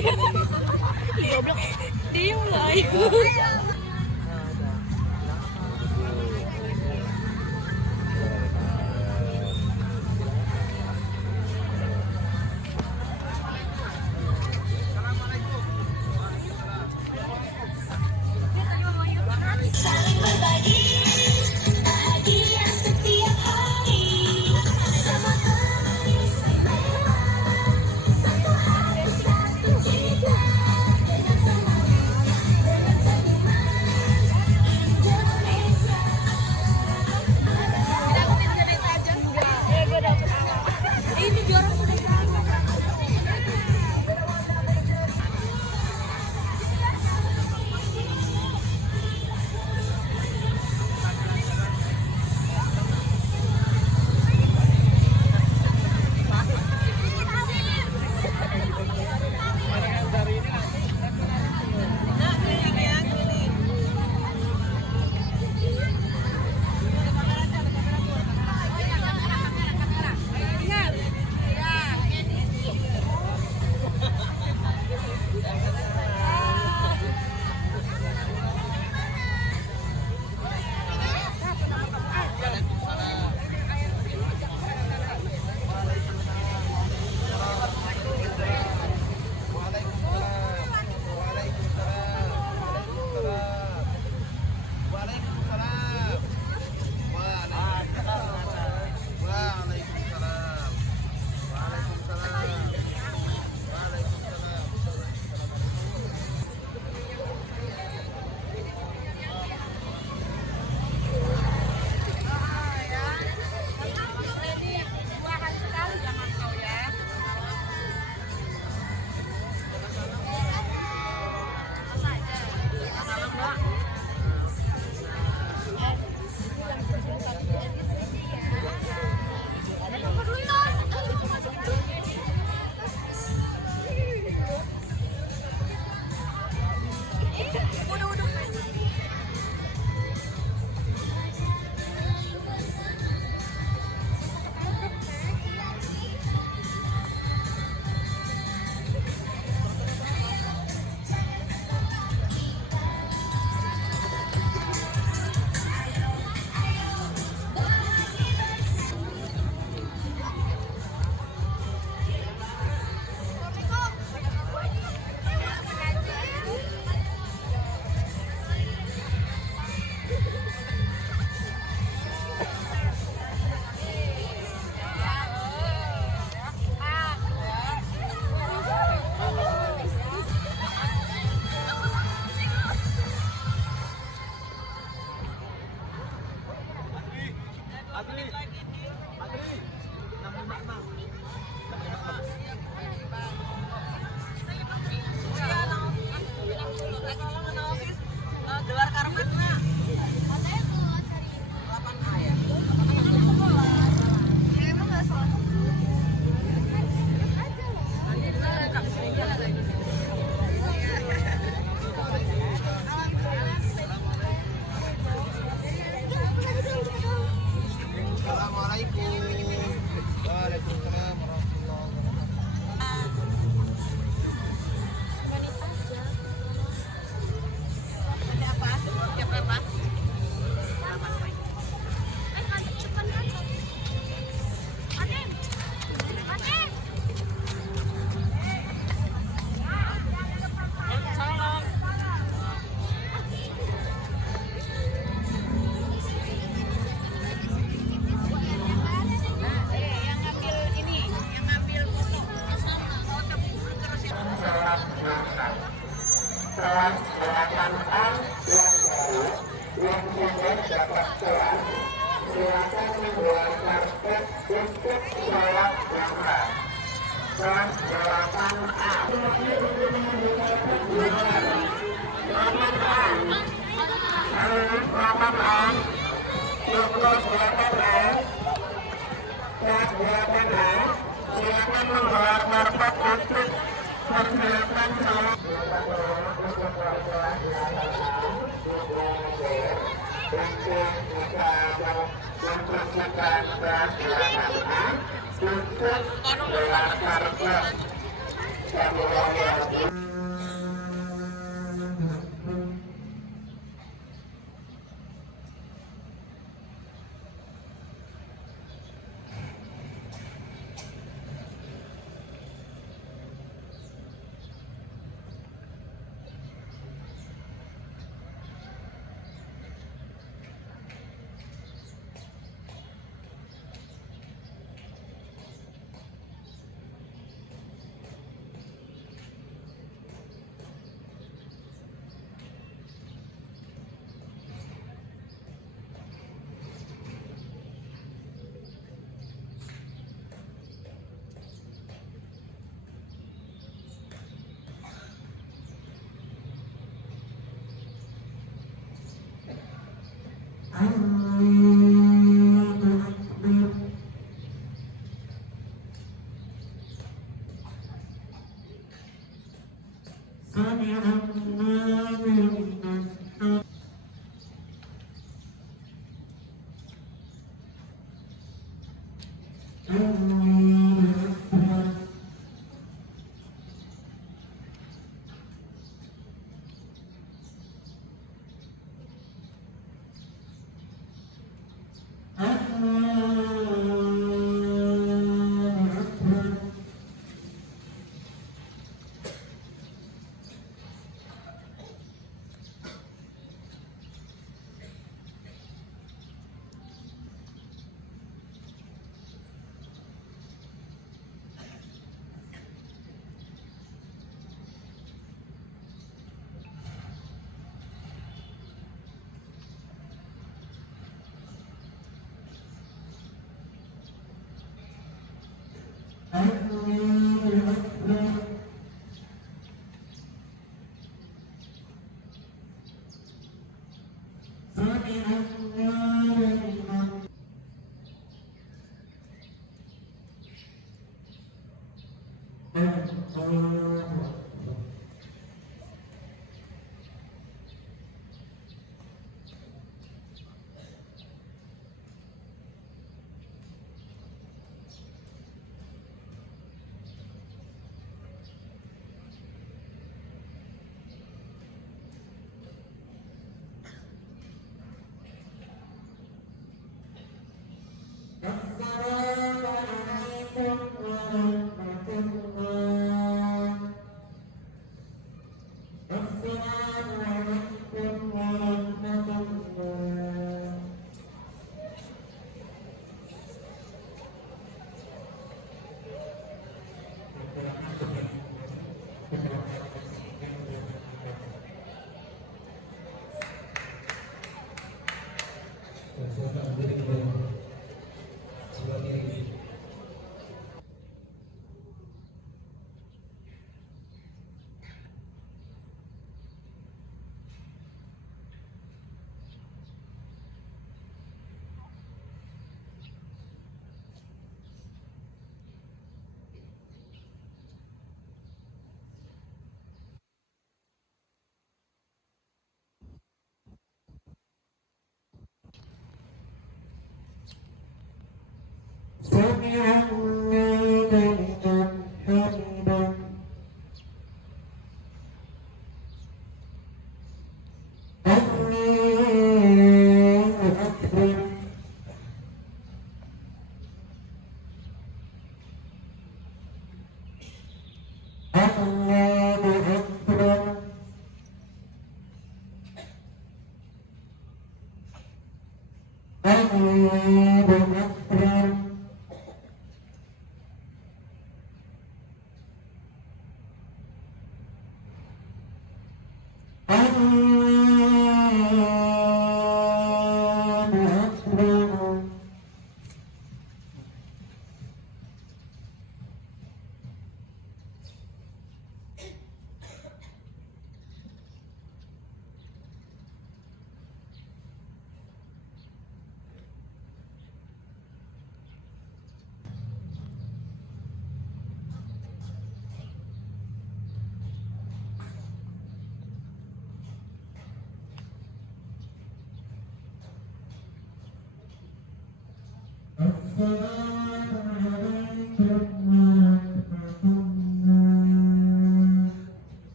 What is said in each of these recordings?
Goblok. Diem lah. silakan membawa karpet untuk sholat Jumat. Kelas 8A. Kelas 8A. Kelas 8A. Kelas 8A. Silakan membawa karpet untuk persilakan sholat. Membersihkan persilakan untuk gelar karpet.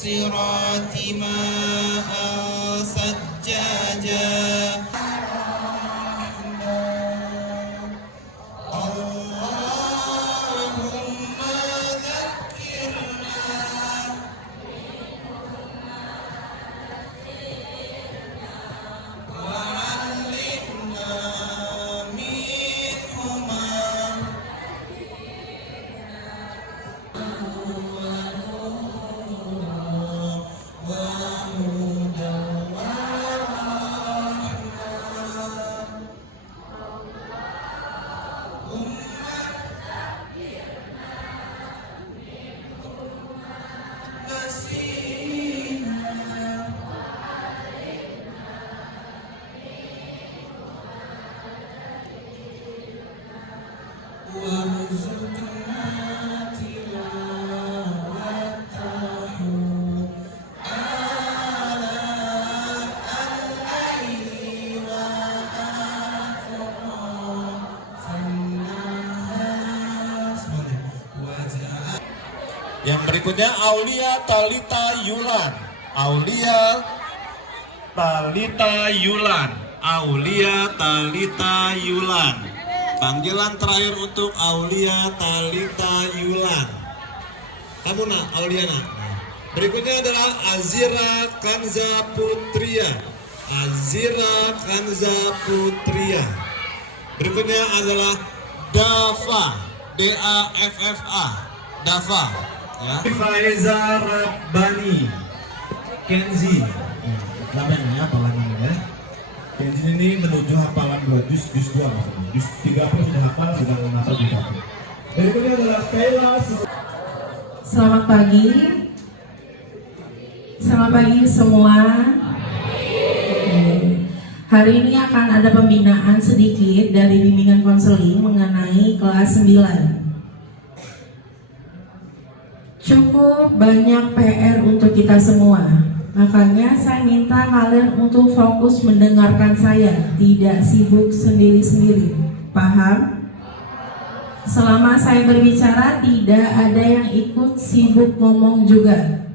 المعصرات ماء سجاجا اللهم ذكرنا وعلمنا منهما Yang berikutnya Aulia Talita Yulan. Aulia Talita Yulan. Aulia Talita Yulan. Panggilan terakhir untuk Aulia Talita Yulan. Kamu nak, Aulia nak. Berikutnya adalah Azira Kanza Putria. Azira Kanza Putria. Berikutnya adalah Dafa. D-A-F-F-A. Dafa. Ya. Faiza Rabbani Kenzi namanya hafalan ya. Kenzi ini menuju hafalan 2 juz 2 maksudnya. Juz 3 pun sudah hafal, sedang menata di dapur. Berikutnya adalah Kayla. Selamat pagi. Selamat pagi semua. Hari ini akan ada pembinaan sedikit dari bimbingan konseling mengenai kelas 9. Cukup banyak PR untuk kita semua. Makanya saya minta kalian untuk fokus mendengarkan saya, tidak sibuk sendiri-sendiri. Paham? Selama saya berbicara tidak ada yang ikut sibuk ngomong juga.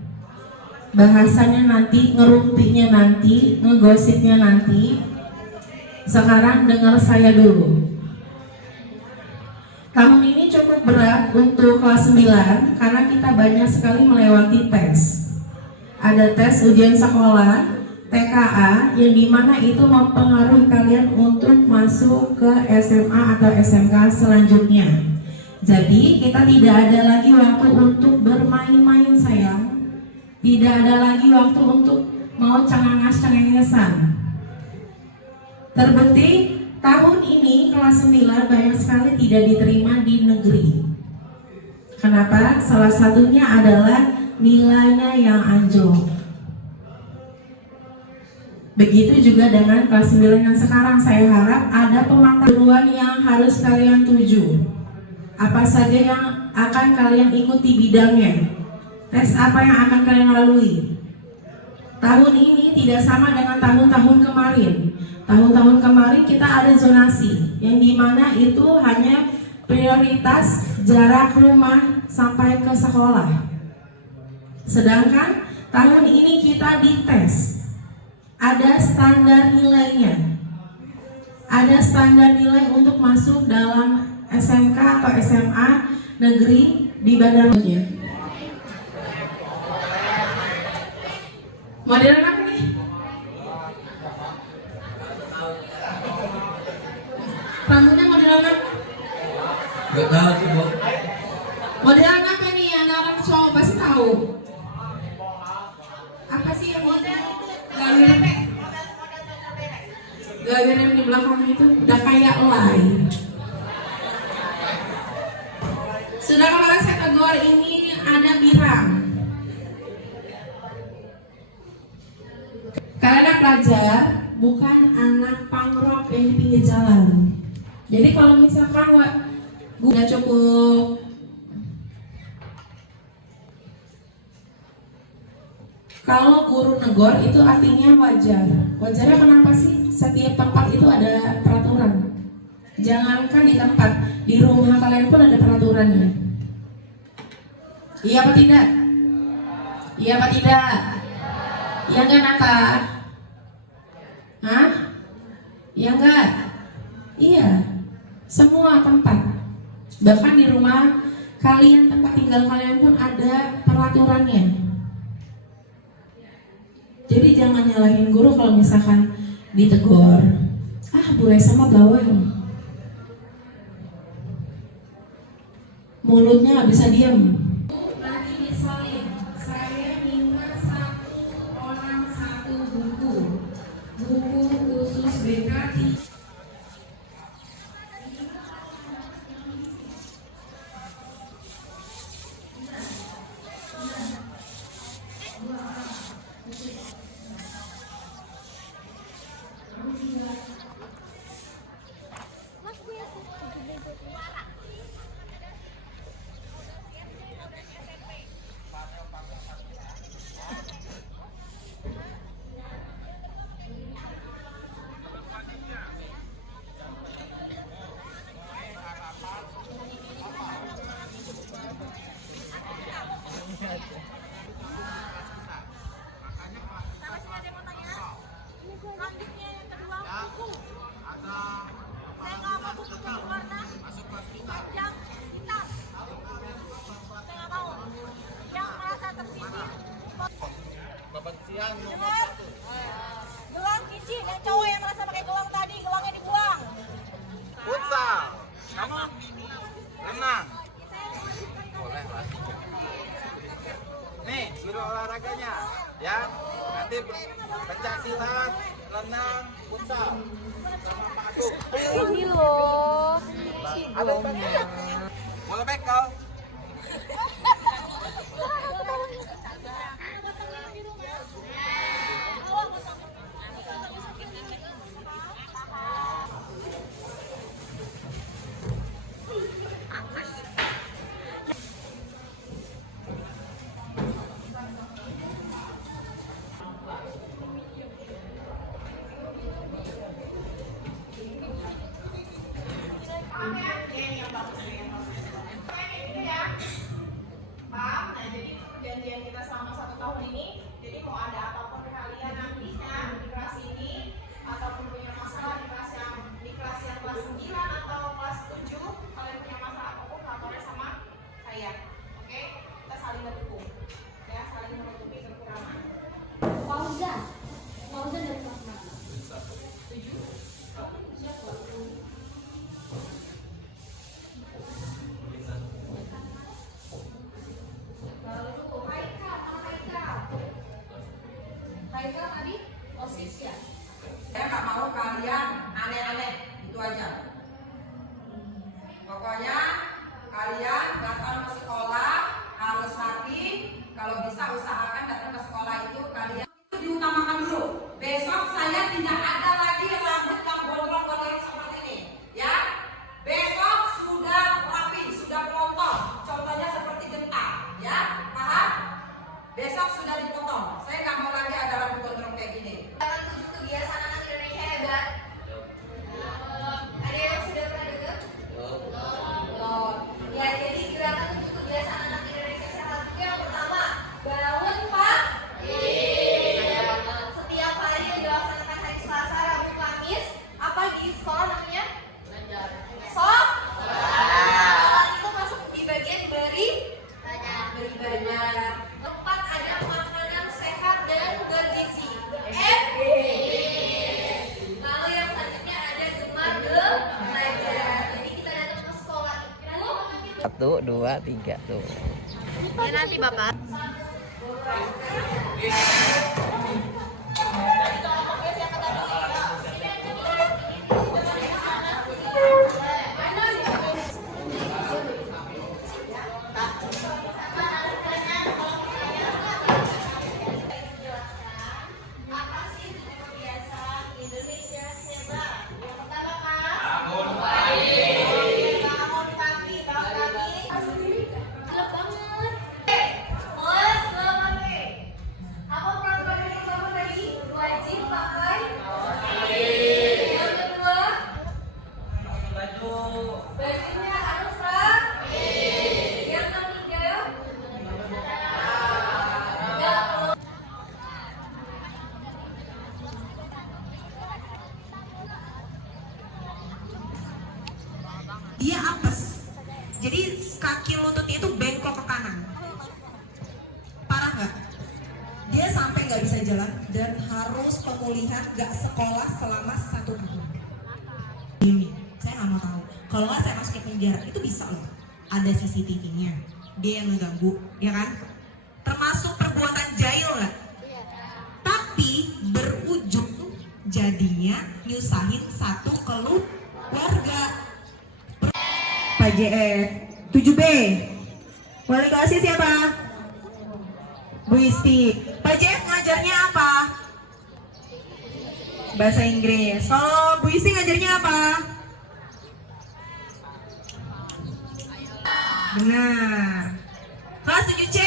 Bahasanya nanti, ngerumpinya nanti, ngegosipnya nanti. Sekarang dengar saya dulu. Tahun ini cukup berat untuk kelas 9 karena kita banyak sekali melewati tes. Ada tes ujian sekolah, TKA, yang dimana itu mempengaruhi kalian untuk masuk ke SMA atau SMK selanjutnya. Jadi kita tidak ada lagi waktu untuk bermain-main sayang. Tidak ada lagi waktu untuk mau cengenges-cengengesan. Terbukti tahun ini kelas 9 banyak sekali tidak diterima di negeri. Kenapa? Salah satunya adalah nilainya yang anjlok. Begitu juga dengan kelas 9 yang sekarang. Saya harap ada pemantauan yang harus kalian tuju. Apa saja yang akan kalian ikuti bidangnya. Tes apa yang akan kalian lalui. Tahun ini tidak sama dengan tahun-tahun kemarin. Tahun-tahun kemarin kita ada zonasi, yang dimana itu hanya prioritas jarak rumah sampai ke sekolah. Sedangkan tahun ini kita dites. Ada standar nilainya. Ada standar nilai untuk masuk dalam SMK atau SMA negeri di Bandarnya. Model apa nih? Rambutnya model apa? Gak tahu sih, Bu. Model apa nih? Anak-anak cowok pasti tahu. Apa sih yang model? Gawer yang di belakang itu udah kayak live. Sudah kemarin saya tegur, ini ada birang. Kalian anak pelajar, bukan anak pangrok yang di pinggir jalan. Jadi kalau misalkan gue cukup kalau guru negor itu artinya wajar. Wajarnya kenapa sih? Setiap tempat itu ada peraturan. Jangankan di tempat, di rumah kalian pun ada peraturannya. Iya apa tidak? Iya apa tidak? Iya enggak Nata? Hah? Iya enggak? Iya. Semua tempat. Bahkan di rumah kalian, tempat tinggal kalian pun ada peraturannya. Jadi jangan nyalahin guru kalau misalkan ditegur. Ah, Bu Resa mah bawel. Mulutnya nggak bisa diem. Lagi disalin. Saya minta satu orang satu buku. Buku khusus BK. Selanjutnya yang kedua buku. Saya nggak mau buku yang warna panjang hitam. Saya nggak mau. Yang merasa tersisih. Dengar? Gelang cici yang cowok yang merasa pakai gelang tadi, gelangnya dibuang. Futsal, kamu renang. Boleh lah. Nih, suruh olahraganya, ya. Nanti pencak silat, renang, futsal. Sama Pak Agung. Ini loh. Ada boleh, ini. Jadi mau ada apapun kalian nantinya di kelas ini ataupun punya masalah di kelas yang kelas 9 atau kelas 7, kalian punya masalah apapun laporin sama saya. Oke? Kita saling mendukung. Ya, saling menutupi kekurangan. Fauzan dari kelas mana? 7. Lalu Haikal tadi OSIS ya? Saya nggak mau kalian aneh-aneh, itu aja. Pokoknya kalian datang ke sekolah harus rapi. Kalau bisa usahakan datang ke sekolah itu kalian itu diutamakan dulu. Besok saya tidak ada lagi rambut yang gondrong-gondrong seperti ini, ya. Besok sudah rapi, sudah potong. Contohnya seperti genta, ya. Paham? Besok sudah dipotong. Saya nggak mau lagi ada rambut gondrong kayak gini. Kebiasaan anak Indonesia hebat. Ada yang sudah pernah dengar? Belum. Ya, jadi gerakan 7 kebiasaan anak Indonesia sehat itu yang pertama, bangun pagi. Setiap hari yang dilaksanakan hari Selasa, Rabu, Kamis, apa di sekolah namanya? Sholat. Sholat itu masuk di bagian beri banyak. 4 ada makanan sehat dan bergizi. Lalu yang selanjutnya ada gemar belajar. Jadi kita datang ke sekolah itu 1, 2, 3 tuh. ya nanti Bapak. Apa sih 7 kebiasaan Indonesia sehat? Yang pertama kan? Bangun pagi. Bangun pagi, bangun pagi. Gelap banget. Mas, selamat pagi. Apa peraturan yang pertama tadi? Wajib pakai yang kedua, bajunya harus rapi. Yang ketiga, Dia apes, jadi kaki lututnya itu bengkok ke kanan. Parah nggak? Dia sampai nggak bisa jalan dan harus pemulihan, nggak sekolah selama 1 tahun. Ini saya nggak mau tahu. Kalau nggak saya masukin penjara, itu bisa loh. Ada CCTV-nya. Dia yang ngeganggu, ya kan? Termasuk perbuatan jahil nggak? Tapi berujung jadinya nyusahin satu keluarga. Pak JF 7B. Wali kelasnya siapa? Bu Isti. Pak JF ngajarnya apa? Bahasa Inggris. Kalau Bu Isti ngajarnya apa? Benar. Kelas 7C.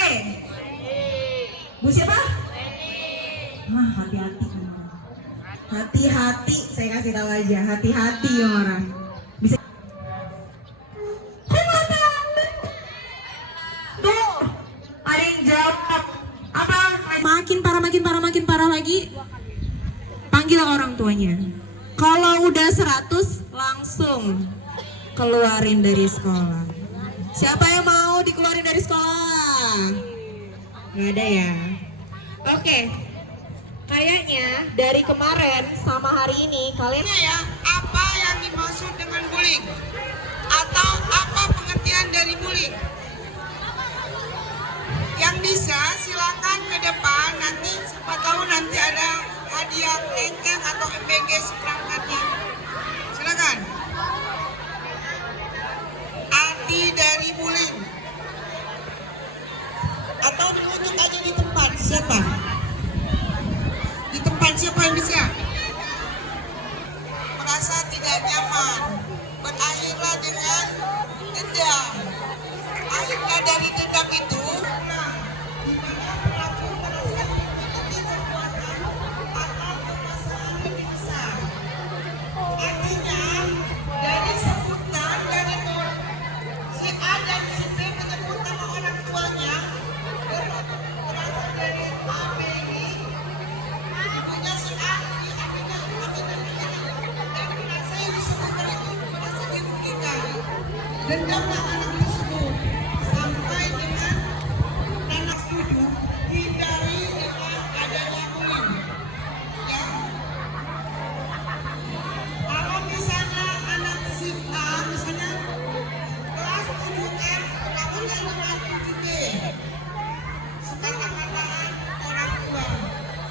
Bu siapa? Wah, hati-hati. Hati-hati, saya kasih tahu aja. Hati-hati ya orang. Bisa. Tuh, ada yang jawab. Apa? Makin parah lagi. Panggil orang tuanya. Kalau udah 100, langsung keluarin dari sekolah. Siapa yang mau dikeluarin dari sekolah? Nggak ada ya? Oke. Kayaknya dari kemarin sama hari ini kalian ya, apa yang dimaksud dengan bullying atau apa pengertian dari bullying. Yang bisa silakan ke depan, nanti siapa tahu nanti ada hadiah engkeng atau MBG seperangkatnya. Silakan. Arti dari bullying atau ditunjuk aja di tempat siapa? Di tempat siapa yang bisa? Merasa Dendamlah anak tersebut sampai dengan anak setuju, hindari dengan adanya bullying. Ya. Kalau misalnya anak si A misalnya kelas 7M kamunya dengan 7B, sepatah-patahan orang tua.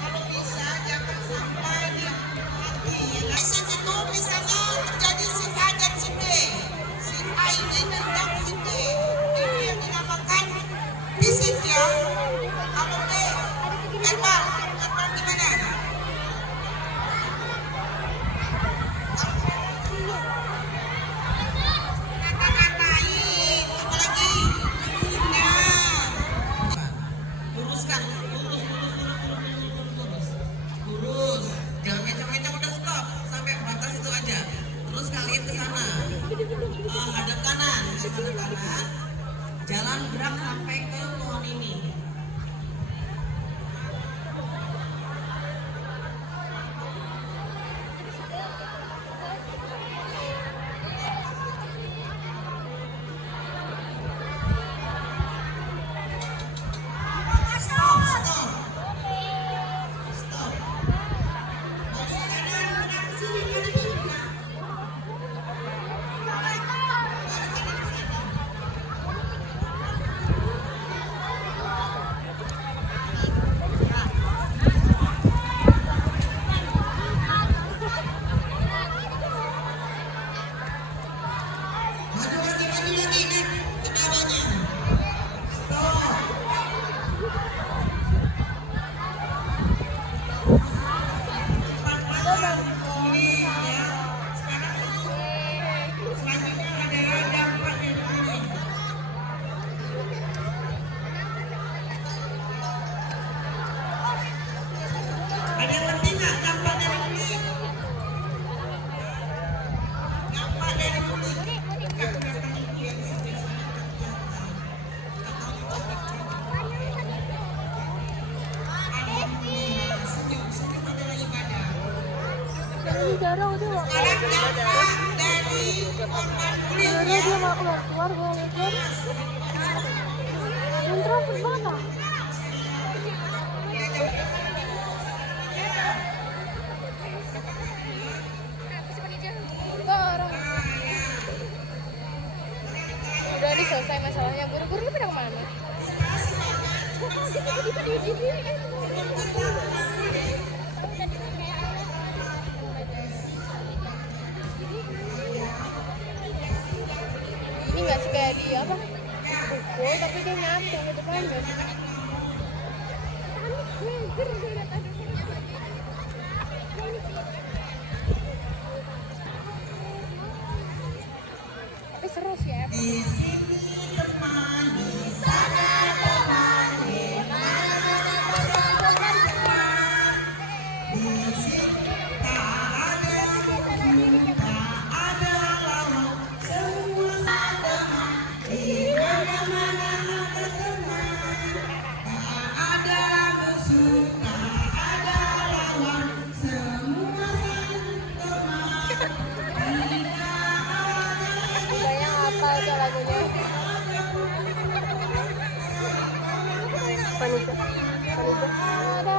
Kalau bisa jangan sampai dia mati. Di situ tuh misalnya terjadi si A dan si B. Si A ini nendang si B. Ini yang dinamakan fisik ya. Kalau B, verbal. Verbal gimana? Kata-katain, apalagi nah, luruskan, lurus, jangan kencang-kencang, udah stop sampai batas itu aja. Terus kalian ke sana, hadap kanan, jalan gerak sampai ke pohon ini. Stop, stop. Stop. Balik kanan, gerak ke sini, balik kanan. Maju lagi, Nek, ke bawahnya. Stop. Pelan-pelan. Ini ya. Selanjutnya adalah dampak dari bullying. Ada yang penting nggak dampak dari bullying? Dampak dari bullying. Kekerasan yang Alhamdulillah, senyum adalah ibadah. Sekarang dampak dari korban bullying ya. Udah selesai masalahnya, guru-guru lu pada kemana? Ini nggak sih kayak dia apa? Pukul tapi dia nyatung gitu kan? Nggak sih? Tapi seru sih ya. Di sini teman, di sana teman, di mana teman. Di sini tak ada musuh, tak ada lawan, semua teman. Di mana-mana ada teman, tak ada musuh, tak ada lawan, semua teman. Bayang apa itu lagunya? Panika. Ada.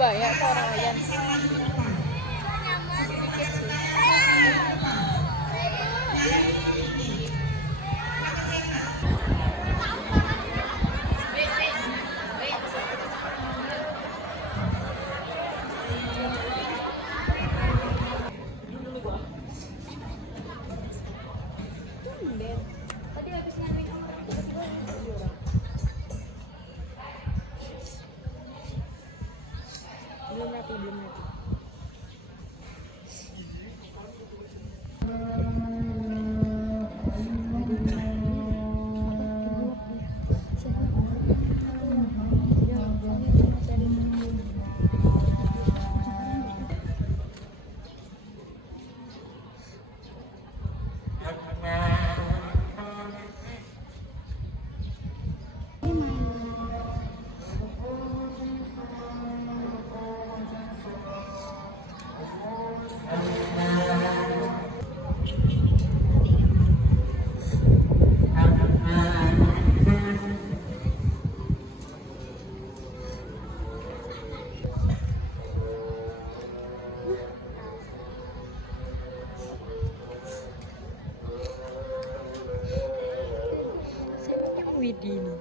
Banyak tuh orang ayan. Tadi habis nyari tiba-tiba orang. Belum rapi. Widih nih.